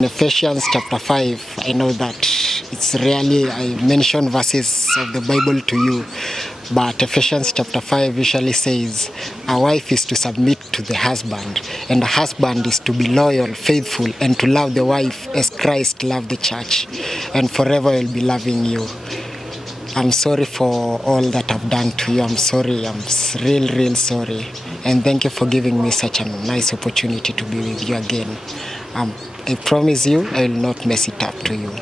In Ephesians chapter 5, I know that it's rarely I mention verses of the Bible to you, but Ephesians chapter 5 usually says a wife is to submit to the husband, and a husband is to be loyal, faithful, and to love the wife as Christ loved the church, and forever will be loving you. I'm sorry for all that I've done to you. I'm sorry. I'm real sorry. And thank you for giving me such a nice opportunity to be with you again. I promise you, I will not mess it up to you.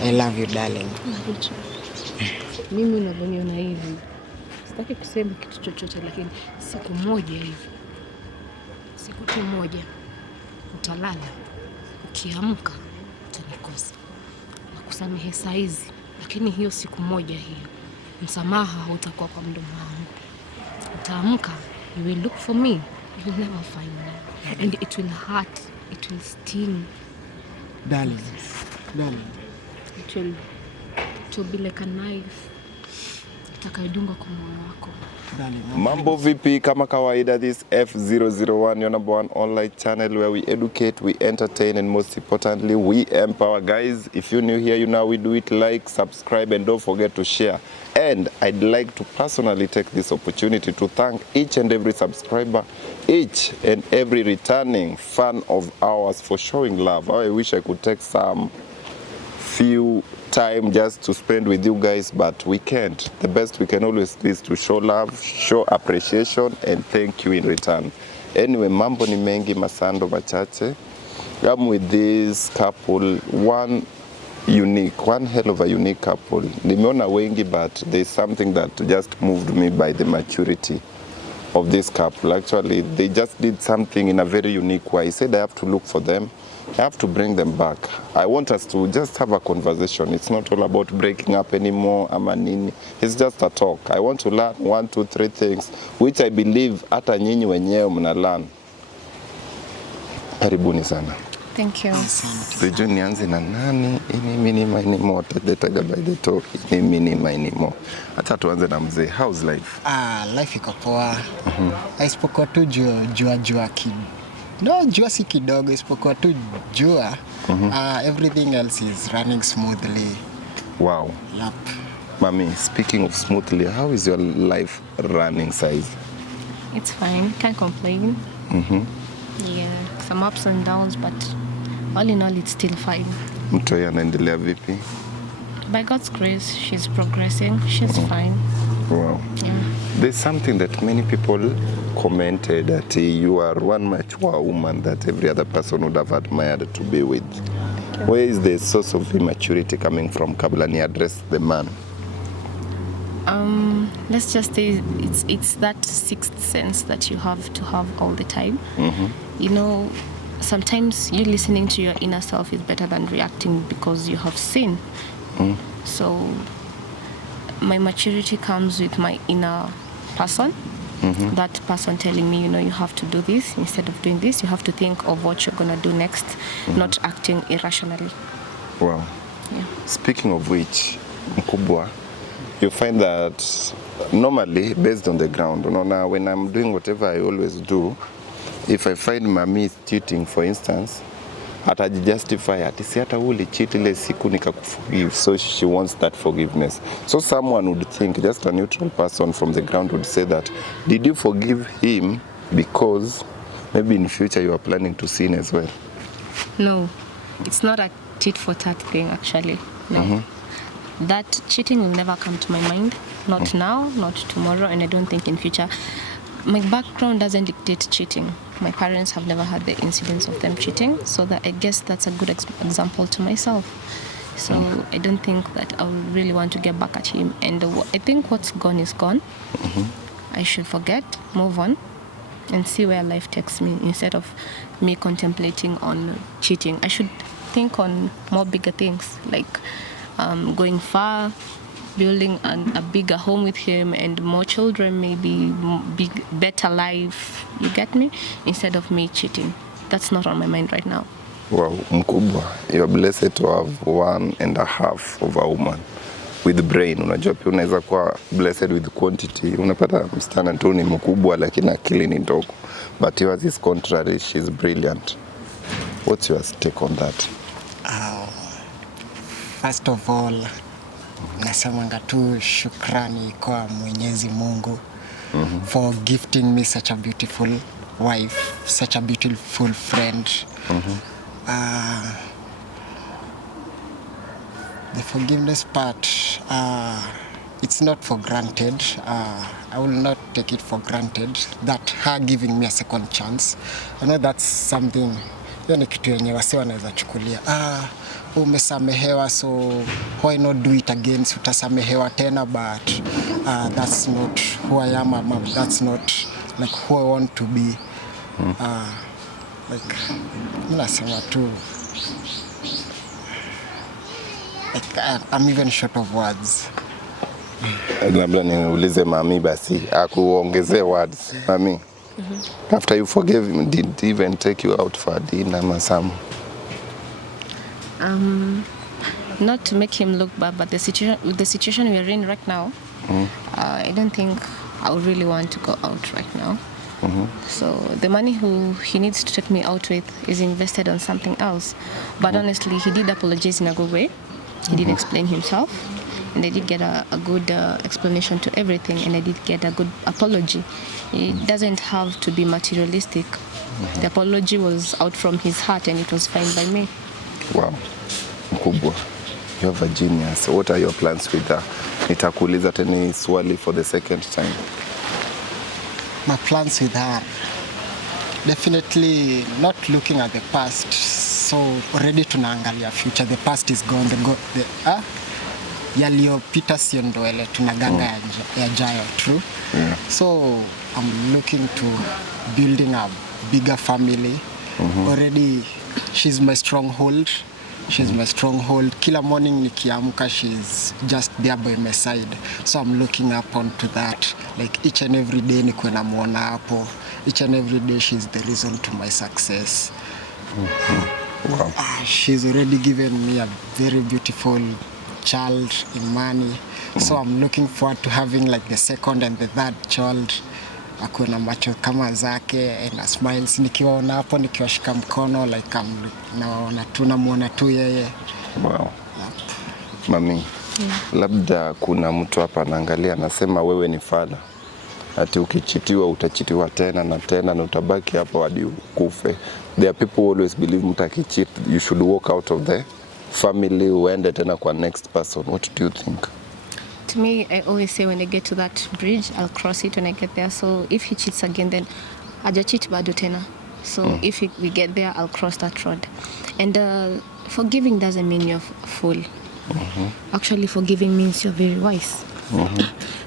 I love you, darling. Mimi unavyoniona hivi, sitaki kusema kitu chochote, lakini siku moja hivi, siku tu moja, utalala, ukiamka, utanikosa. Nakusamehe saizi, lakini hiyo siku moja hiyo, msamaha hautakuwa kwa mdomo wangu. Utaamka, you will look for me, you will never find me. And it will hurt, it will sting. Darling. It will be like a knife. Itakayodunga kwa moyo wako. Mambo vipi, kama kawaida, this F001, your number one online channel where we educate, we entertain, and most importantly, we empower. Guys, if you're new here, you know we do it, like, subscribe, and don't forget to share. And I'd like to personally take this opportunity to thank each and every subscriber, each and every returning fan of ours for showing love. I wish I could take some few time just to spend with you guys, but we can't. The best we can always do is to show love, show appreciation, and thank you in return. Anyway, mambo ni mengi, masando machache. I'm with this couple, one hell of a unique couple. Nimeona wengi, but there's something that just moved me by the maturity of this couple. Actually, they just did something in a very unique way. I said I have to look for them. I have to bring them back. I want us to just have a conversation. It's not all about breaking up anymore, amanini. It's just a talk. I want to learn 1, 2, 3 things, which I believe hata nyinyi wenyewe mna learn. Karibuni sana. Thank you. Sijui nianze na nani? Ini minima inimo, tajetaga by the talk. Ini minima inimo. Hata tuanze na mzee. How's life? Life iko poa. Isipokuwa tu jua no, jua si kidogo, isipokuwa tu jua. Everything else is running smoothly. Wow. Yep. Mami, speaking of smoothly, how is your life running, size? It's fine, can't complain. Yeah, some ups and downs, but all in all, it's still fine. Mtoi anaendelea vipi? By God's grace, she's progressing. She's fine. Wow. Yeah. There's something that many people commented that you are one mature woman that every other person would have admired to be with. Where is the source of immaturity coming from? Kabla ni address the man. Let's just say it's that sixth sense that you have to have all the time. You know, sometimes you listening to your inner self is better than reacting because you have seen. So my maturity comes with my inner person. That person telling me, you know, you have to do this. Instead of doing this, you have to think of what you're going to do next, not acting irrationally. Wow. Yeah. Speaking of which, mkubwa, you find that normally based on the ground, when I'm doing whatever I always do, if I find mami is cheating, for instance, atajijustify ati si hata uli cheat ile siku nikakuforgive, so she wants that forgiveness. So someone would think, just a neutral person from the ground would say that, did you forgive him because maybe in future you are planning to sin as well? No, it's not a tit for tat thing actually. No. That cheating will never come to my mind. Not now, not tomorrow, and I don't think in future. My background doesn't dictate cheating. My parents have never had the incidents of them cheating, so that I guess that's a good example to myself. So I don't think that I would really want to get back at him. And I think what's gone is gone. I should forget, move on, and see where life takes me instead of me contemplating on cheating. I should think on more bigger things, like going far, building a bigger home with him and more children, maybe better life, you get me? Instead of me cheating. That's not on my mind right now. Wow, mkubwa, you're blessed to have 1.5 of a woman with brain. Unajua pia unaweza kuwa blessed with quantity. Unapata msichana tu ni mkubwa lakini akili ni ndogo. But yours is contrary, she's brilliant. What's your take on that? First of all, nasemanga tu shukrani kwa Mwenyezi Mungu for gifting me such a beautiful wife, such a beautiful friend. The forgiveness part, it's not for granted. I will not take it for granted that her giving me a second chance. I know that's something, hiyo ni kitu yenye wasi wanaweza chukulia. Umesamehewa, so why not do it again? Utasamehewa tena, but that's not who I am. That's not like who I want to be. Like, nasema tu, like, I'm even short of words. Labda niulize mami basi akuongezee words. Mami, after you forgave him, did he even take you out for dinner or some? Not to make him look bad, but the situation we are in right now, I don't think I would really want to go out right now. So the money he needs to take me out with is invested on something else. But honestly, he did apologize in a good way. He did explain himself, and I did get a good explanation to everything, and I did get a good apology. It doesn't have to be materialistic. The apology was out from his heart, and it was fine by me. Wow. Mkubwa. You have a genius. What are your plans with her? Nitakuuliza tena swali for the second time. My plans with her, definitely not looking at the past. So already tunaangalia future. The past is gone. Yaliyopita sio ndwele, tunaganga yajayo, true. So I'm looking to building a bigger family. Already she's my stronghold. She's my stronghold. Kila morning nikiamka, she's just there by my side. So I'm looking up onto that. Like each and every day nikuwe namuona hapo. Each and every day she's the reason to my success. Wow. She's already given me a very beautiful child, Imani. So I'm looking forward to having like the second and the third child. Akuwe na macho kama zake and a smiles. Nikiwaona hapo, nikiwashika mkono, like naona tu, namuona tu yeye. Wow. Mami, labda kuna mtu hapa anaangalia anasema wewe ni fala. Ati ukichitiwa utachitiwa tena na tena na utabaki hapo hadi ukufe. There are people who always believe mtu akicheat you should walk out of the family uende tena kwa next person. What do you think? To me, I always say when I get to that bridge, I'll cross it when I get there. So if he cheats again, then haja cheat bado tena. So if we get there, I'll cross that road. And forgiving doesn't mean you're a fool. Actually, forgiving means you're very wise.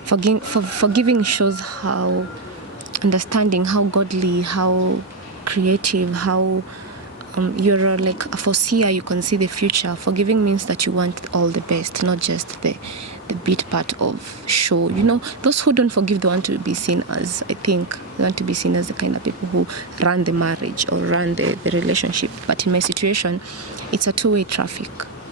Forgiving shows how understanding, how godly, how creative, how you're like a foreseer, you can see the future. Forgiving means that you want all the best, not just the bit part of show. You know, those who don't forgive, they want to be seen as, I think, they want to be seen as the kind of people who run the marriage or run the relationship. But in my situation, it's a two-way traffic.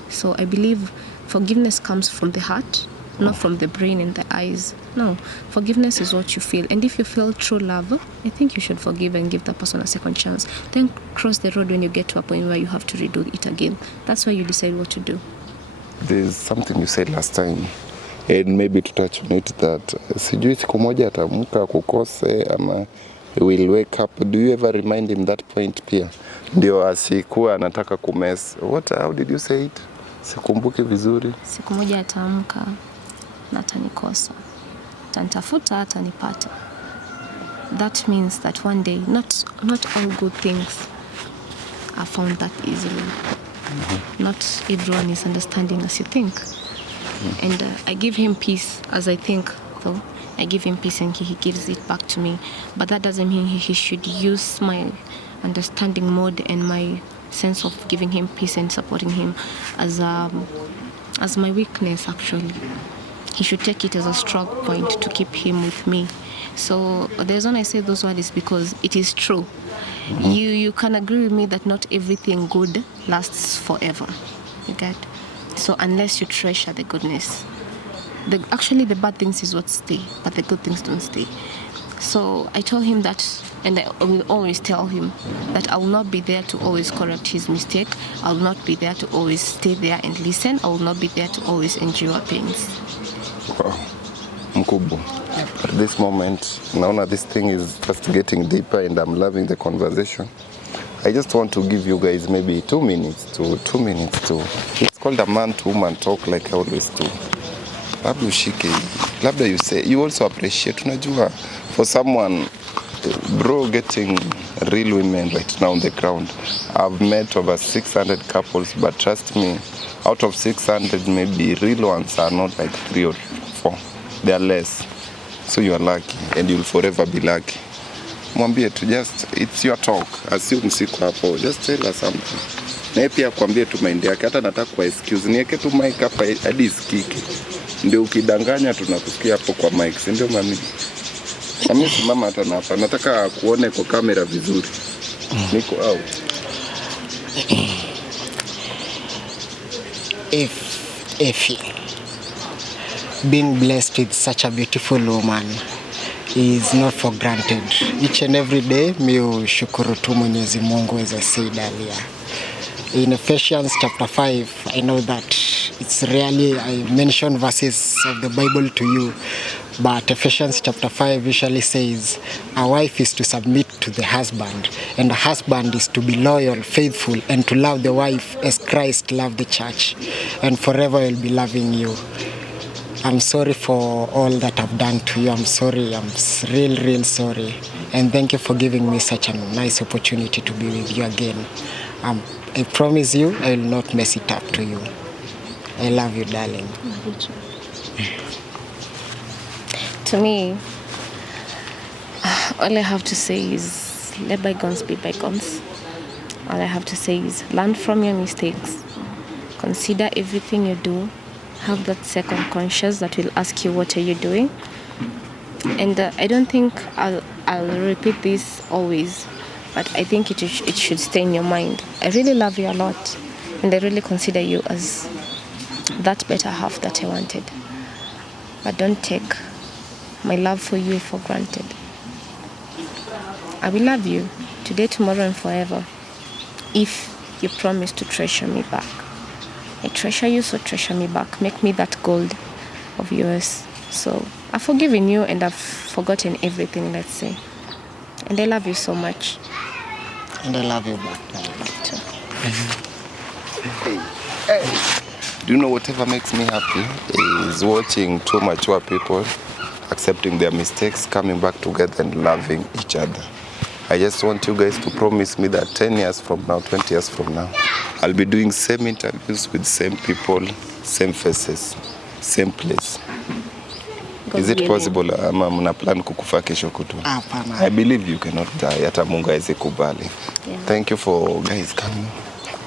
So I believe forgiveness comes from the heart, not from the brain and the eyes. No, forgiveness is what you feel. And if you feel true love, I think you should forgive and give that person a second chance. Then cross the road when you get to a point where you have to redo it again. That's why you decide what to do. There's something you said last time, and maybe to touch on it, that sijui siku moja ataamka kukose ama will wake up. Do you ever remind him that point pia? Ndio asikuwa anataka kumess. How did you say it? Sikumbuki vizuri. Siku moja ataamka na atanikosa. Atanitafuta, atanipata. That means that one day, not all good things are found that easily. Not everyone is understanding as you think. And I give him peace as I think, though. I give him peace and he gives it back to me. But that doesn't mean he should use my understanding mode and my sense of giving him peace and supporting him as my weakness, actually. He should take it as a strong point to keep him with me. So the reason I say those words is because it is true. You can agree with me that not everything good lasts forever. You get? So unless you treasure the goodness. Actually, the bad things is what stay, but the good things don't stay. So I told him that And I will always tell him that I will not be there to always correct his mistake. I will not be there to always stay there and listen. I will not be there to always endure pains. Wow. Mkubwa. At this moment, naona this thing is just getting deeper and I'm loving the conversation. I just want to give you guys maybe 2 minutes to it's called a man to woman talk like I always do. Labda ushike, labda you say, you also appreciate, unajua, for someone, bro, getting real women right now on the ground. I've met over 600 couples, but trust me, out of 600, maybe real ones are not like 3 or 4. They are less. So you are lucky and you'll forever be lucky. Mwambie tu just, it's your talk. Assume siko hapo. Just tell her something. Na yeye pia kwambie tu mind yake. Hata nataka kwa excuse. Niweke tu mic hapa hadi isikike. Ndio ukidanganya tunakusikia hapo kwa mic. Si ndio mami? Mami simama hata na hapa. Nataka kuone kwa kamera vizuri. Niko out. If being blessed with such a beautiful woman is not for granted. Each and every day, mi ushukuru tu Mwenyezi Mungu, as I said earlier. In Ephesians chapter 5, I know that it's rarely I mention verses of the Bible to you, but Ephesians chapter 5 usually says a wife is to submit to the husband, and a husband is to be loyal, faithful, and to love the wife as Christ loved the church, and forever will be loving you. I'm sorry for all that I've done to you. I'm sorry. I'm real sorry. And thank you for giving me such a nice opportunity to be with you again. I promise you, I will not mess it up to you. I love you, darling. Love you too. To me, all I have to say is let bygones be bygones. All I have to say is learn from your mistakes. Consider everything you do. Have that second conscience that will ask you, what are you doing? And I don't think I'll repeat this always, but I think it should stay in your mind. I really love you a lot, and I really consider you as that better half that I wanted. But don't take my love for you for granted. I will love you today, tomorrow, and forever if you promise to treasure me back. I treasure you, so treasure me back. Make me that gold of yours. So I've forgiven you and I've forgotten everything, let's say. And I love you so much. And I love you back, darling. Hey. Do you know whatever makes me happy is watching two mature people accepting their mistakes, coming back together and loving each other. I just want you guys to promise me that 10 years from now, 20 years from now, I'll be doing same interviews with same people, same faces, same place. Is it possible ama mna plan kukufa kesho kutwa? Hapana. I believe you cannot die, hata Mungu hawezi kubali. Yeah. Thank you for guys coming.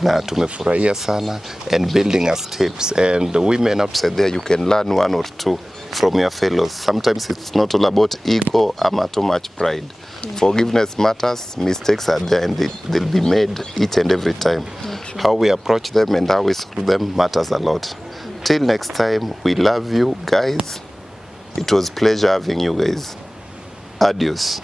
Na tumefurahia sana and building us tips, and the women outside there, you can learn one or two from your fellows. Sometimes it's not all about ego ama too much pride. Yeah. Forgiveness matters, mistakes are there and they'll be made each and every time. How we approach them and how we solve them matters a lot. Till next time, we love you guys. It was a pleasure having you guys. Adios.